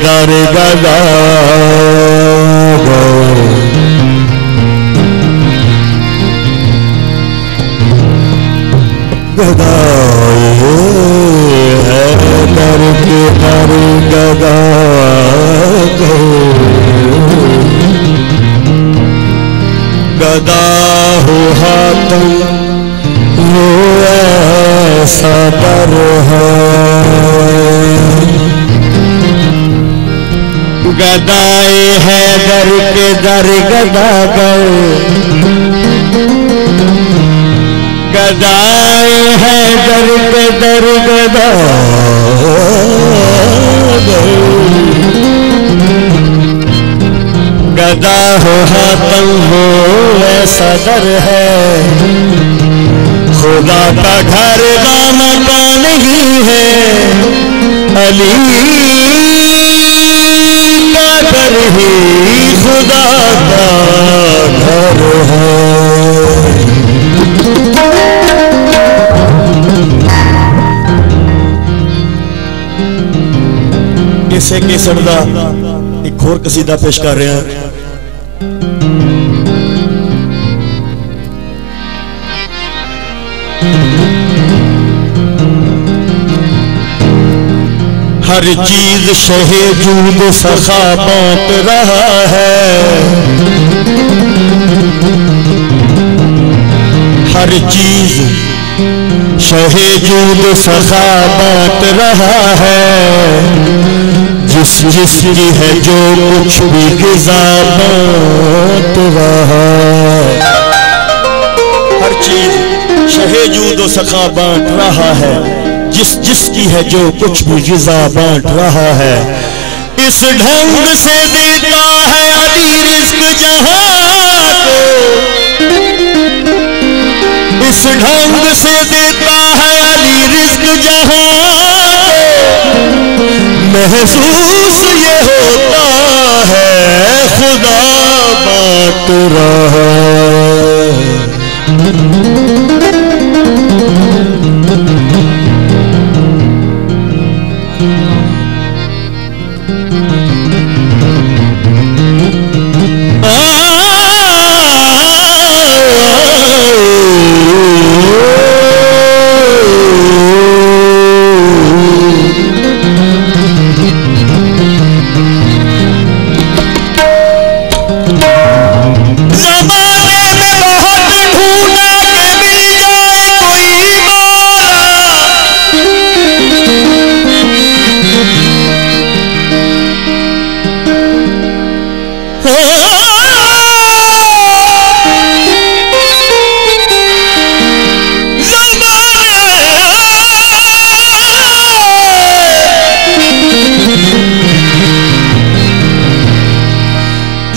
दर गदा गदाए है दर के दर गदा गदा हो हाथम वो ऐसा दर है गदाए है दर के दर गदा गर गदाए है दर के दर गदा गदा हो हाथम हो ऐसा दर है खुदा का घर का मकान ही है अली घर ही खुदा का घर है। इसे केसर दा एक होर कसीदा पेश कर रहे हैं। हर चीज शहे जूद सखा बांट रहा है हर चीज शहे जूद सखा बांट रहा है जिस जिसकी है जो कुछ भी ग़िज़ा बांट रहा है। हर चीज शहे जूद सखा बांट रहा है जिस जिसकी है जो कुछ भी ग़िज़ा बांट रहा है। इस ढंग से देता है अली रिज़्क़ जहां को इस ढंग से देता है अली रिज़्क़ जहां को महसूस ये होता है खुदा बांट रहा है।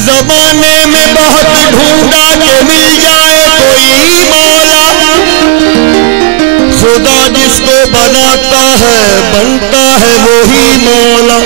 ज़माने में बहुत ढूंढा के मिल जाए कोई मौला खुदा जिसको बनाता है बनता है वही मौला।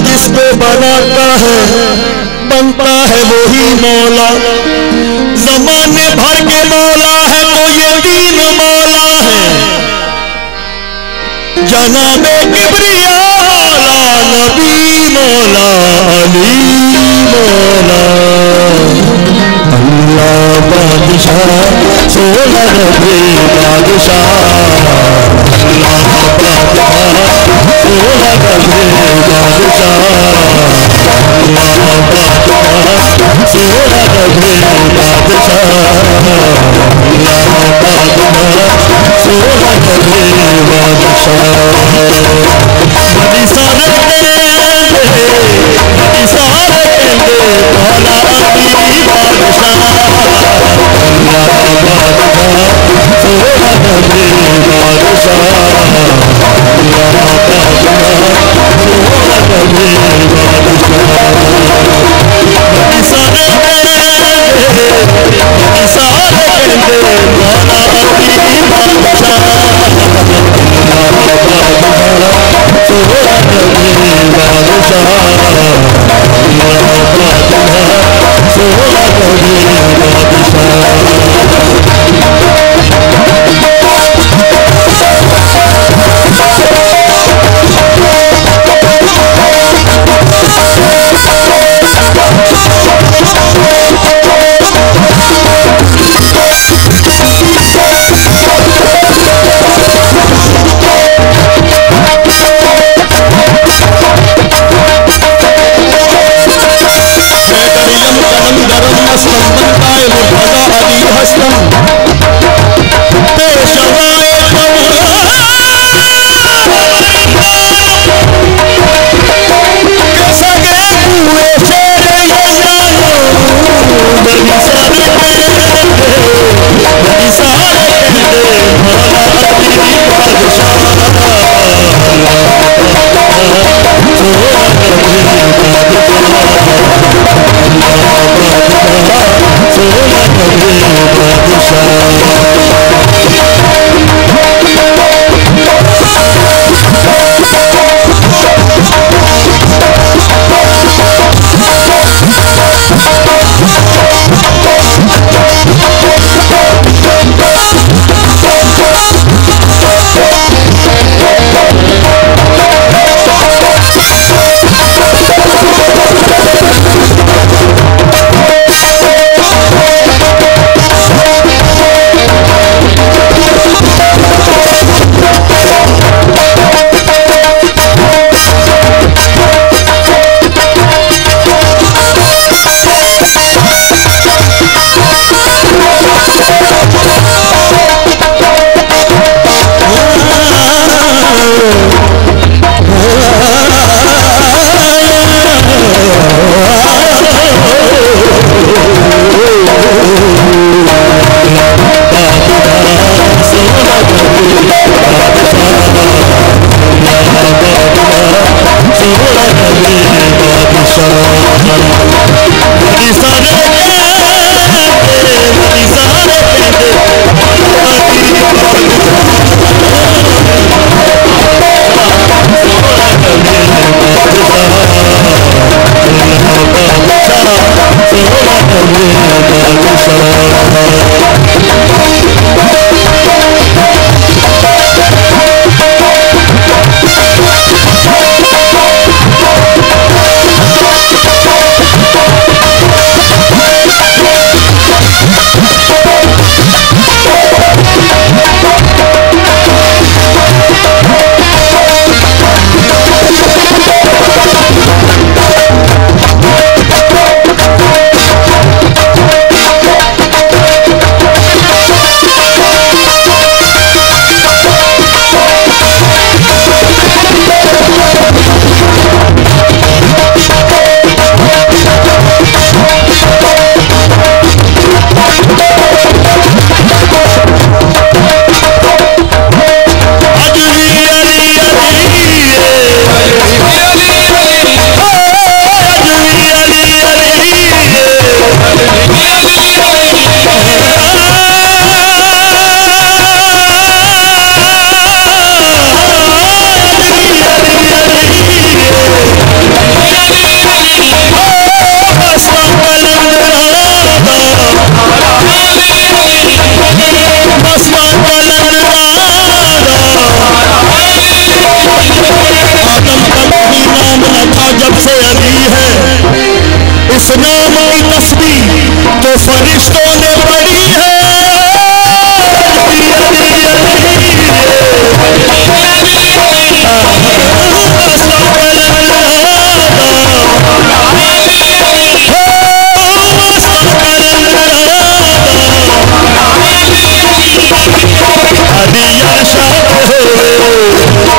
जिसको बनाता है बनता है वही मौला। ज़माने भर के मौला है तो ये दीन मौला है जनाबे किबरिया नबी मौला अली मौला अल्लाह बादशाह सोला नबी बादशाह अल्लाह बादशाह सोला नबी बादशाह अल्लाह बादशाह सोला नबी बादशाह अल्लाह बादशाह सोला नबी बादशाह बड़ी सारे मौला अली बादशाह अल्लाह बादशाह सोला नबी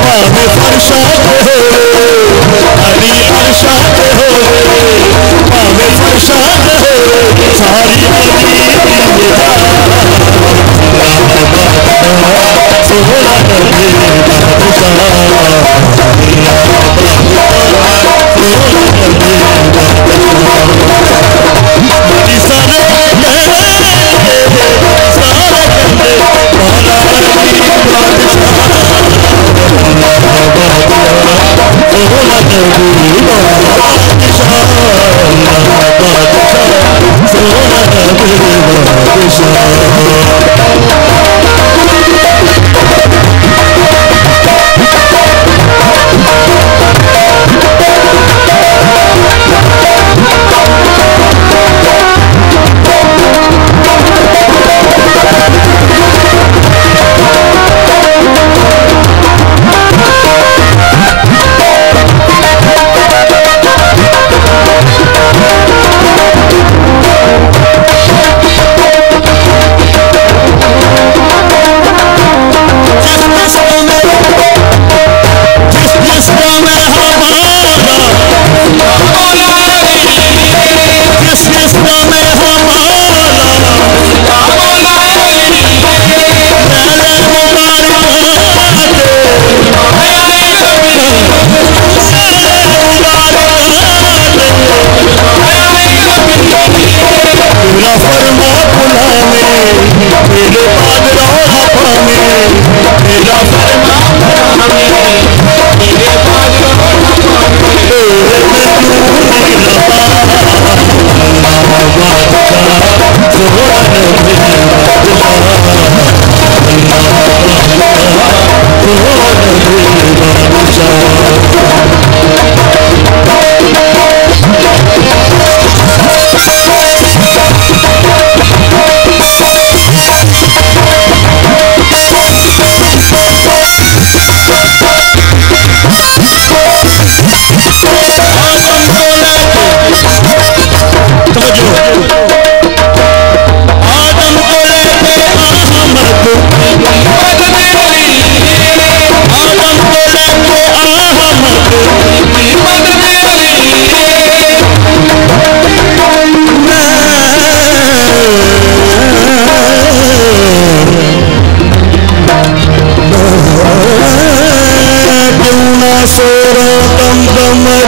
पावे फरशाद हो अली अरशाद हो पावे फरशाद हो सारी अली सोहरा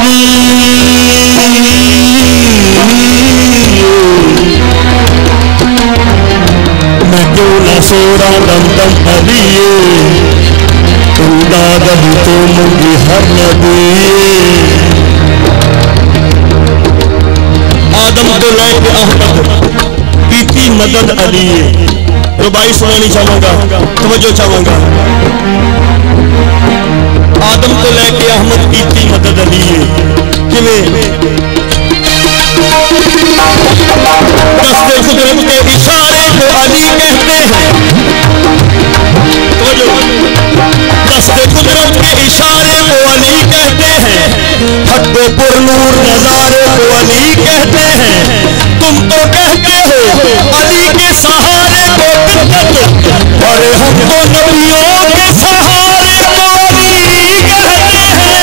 नबी मदद अली रुबाई सुनानी चाहूंगा, तवज्जो चाहूंगा। आदम तो लेके अहमद की थी मदद अली किवें दस्ते कुदरत के इशारे को अली कहते हैं। तवज्जो, दस्ते कुदरत के इशारे को अली कहते हैं। हड्डो पुरनूर नजारे को अली कहते हैं। तुम तो कहते हो अली के सहारे को बिद्दत, और हम तो नबियों के सहारे को अली कहते हैं।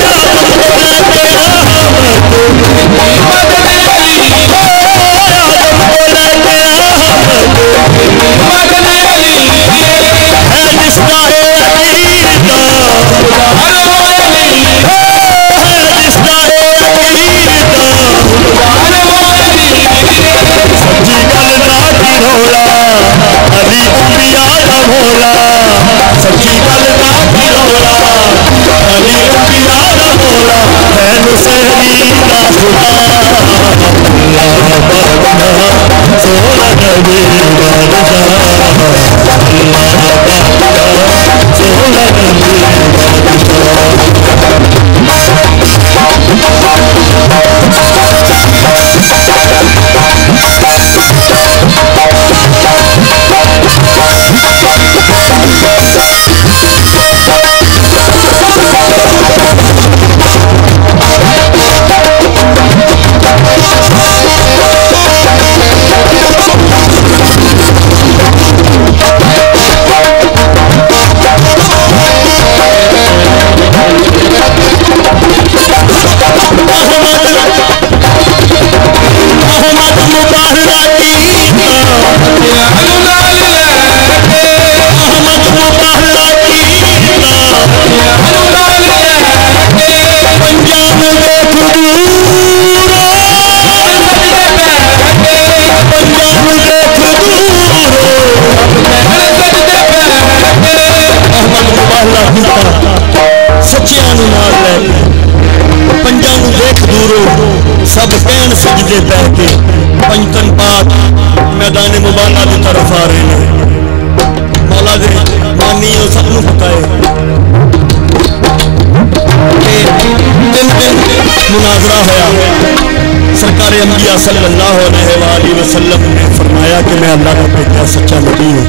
सच्ची तड़फ आ रहे हैं। मौला दे मानी हो सबनों पता है कि 3 दिन मुनाजरा होया। सरकार अंबिया सल्लल्लाहु अलैहि वसल्लम ने फरमाया कि मैं अल्लाह का भेजा सच्चा नबी हूँ।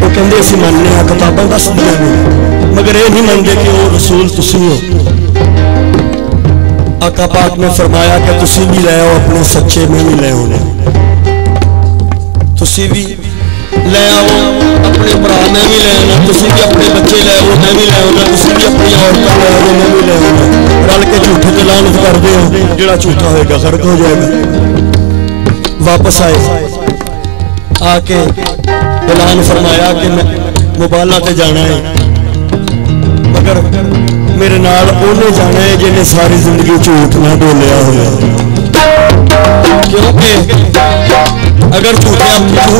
वो कहते असीं मानने हैं, किताबां दस दियां ने, मगर ये नहीं मानते कि वो रसूल तुसीं हो। आका पाक ने फरमाया कि तुसीं भी ले आओ अपने सच्चे, में भी ले आओ, तुसीं भी ले आओ अपने भरा, मैं भी ले आना, तुसीं भी अपने बच्चे ले आओ, मैं भी ले आना, तुसीं भी अपनी औरतां ले आओ, मैं भी ले आना। रल के झूठे ते लानत करदे हो, जिहड़ा झूठा होएगा गर्क हो जाएगा। वापस आए आके ऐलान फरमाया कि मैं मुबाला ते जाना है, मगर मेरे नाल उन्हें जाना है जिन्हें सारी जिंदगी झूठ ना बोलिया होया। क्योंकि अगर झूठ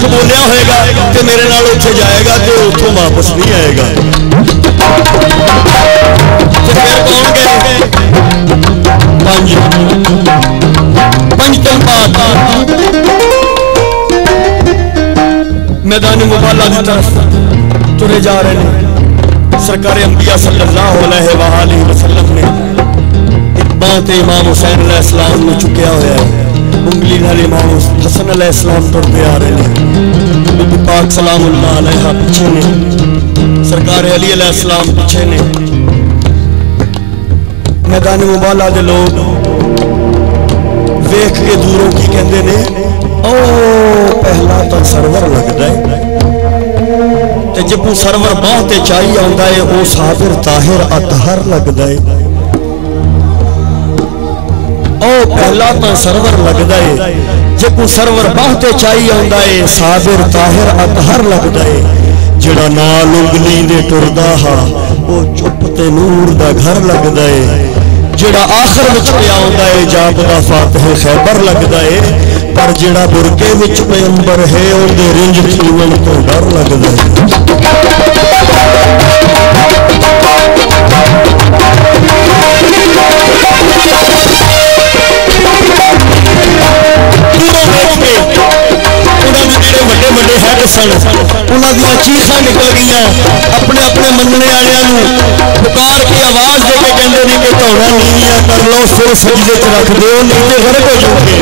बोलिया होएगा तो मेरे नाल उत्थे जाएगा तो उत्थों वापस नहीं आएगा। तो फिर कौन गए? 5 दिन बाद मैदान मुबाला की तरफ तुरे जा रहे हैं। सरकार अंबिया सल्लल्लाहु अलैहि वसल्लम ने एक बात इमाम हुसैन अलैहिस्सलाम ने चुकया होया है। उंगली नाल इमाम हसन अलैहिस्सलाम तुरते आ रहे हैं। बीबी पाक सलामुल्लाह अलैहा पीछे ने, सरकार अली अलैहिस्सलाम पीछे ने। मैदान मुबाला दे लोग वेख के दूरों की कहते ने, ओ पहला तो सरवर लगता है, जब सरवर बाह ते चाही आंदा है वो साबिर ताहिर अतहर लगता है। ओ पहला तो सरवर लगता है, जब सरवर बाह ते चाही आंदा है साबिर ताहिर अतहर लगता है। जिहड़ा नाल उंगली दे टुरदा हा वो चुप ते नूर दा घर लगता है। जिहड़ा आखिर विच पिया आंदा है जापदा फातिह खैबर लगता है। पर जिहड़ा बुरके विच पैगंबर है उहदे रिंज खीवन तो डर लगता है। बड़े हैड सन, उन्होंने चीखा निकल गई, अपने अपने मनने वालों पुकार के आवाज देके कहते नहीं कि धौड़ा नीवियां कर लो, फिर सजदे च रख दो, नहीं तो गर्क हो जाओगे।